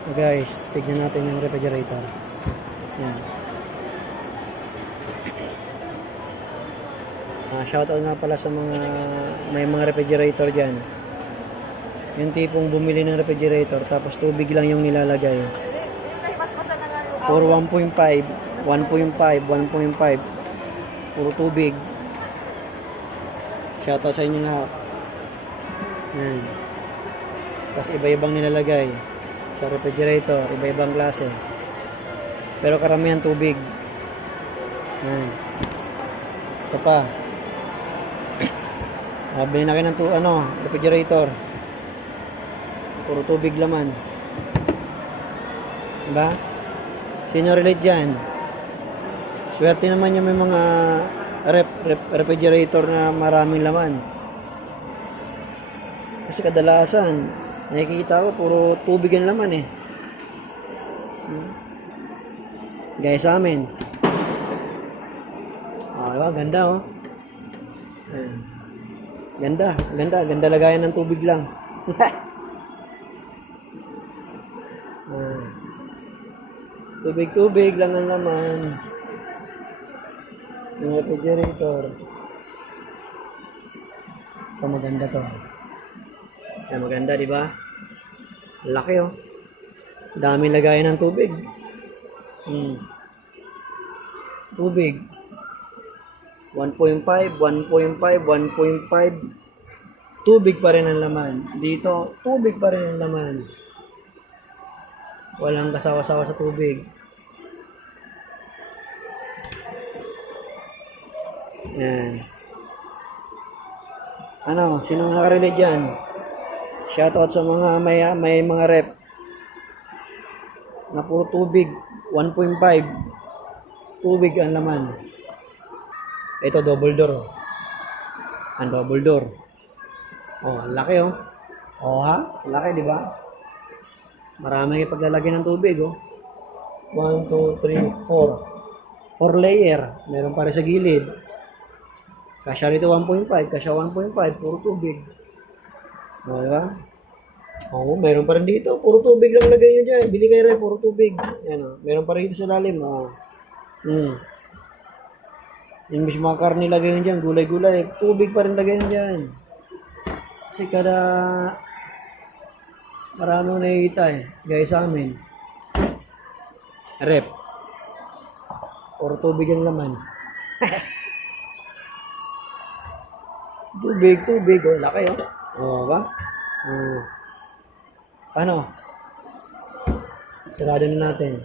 Guys, tignan natin yung refrigerator. Yan. Ah, shoutout nga pala sa mga may mga refrigerator diyan. Yung tipong bumili ng refrigerator tapos tubig lang yung nilalagay. For 1.5, 1.5, 1.5, puro tubig. Shoutout sa inyo lahat. Yan. Tapos iba-ibang nilalagay sa refrigerator, iba-ibang klase. Pero karamihan tubig. Yan. Ito pa. Ah, na kayo ng tu- ano, refrigerator. Puro tubig laman. Diba? Sino relate dyan? Swerte naman yung may mga rep, rep, refrigerator na maraming laman. Kasi kadalasan, nakikita ko puro tubig ang laman eh. Gaya sa amin. Ah, diba? Ganda oh. Ayan. Ganda, ganda, ganda lagayan ng tubig lang. Tubig-tubig lang ang laman. Yung refrigerator. Ito maganda to. Yan maganda, di ba? Laki oh. Daming lagayan ng tubig. Hmm. Tubig. 1.5, 1.5, 1.5. Tubig pa rin ang laman. Dito, tubig pa rin ang laman. Walang kasawa-sawa sa tubig. Yan. Ano, sino nakarelate dyan? Shoutout sa mga may, may mga rep na puro tubig. 1.5. Tubig ang laman. Ito, double door. Oh. Ang double door. Oh, laki oh. Oh ha? Laki, di ba? Marami kayo paglalagay ng tubig oh. 1, 2, 3, 4. 4 layer. Meron pa rin sa gilid. Kasya rito 1.5. Kasya 1.5. Puro tubig. O, di ba? Oo, meron pa rin dito. Puro tubig lang lagay nyo dyan. Bili kayo rin, puro tubig. Yan o. Meron pa rin dito sa lalim. O. Hmm. Mismo mga karne lagay nyo dyan, gulay-gulay. Tubig pa rin lagay nyo dyan. Kasi kada marami akong nakikita eh. Gaya sa amin. Rep. Puro tubig ang laman. tubig, tubig. O, laki o. O, ba? O. Ano? Sarado na natin.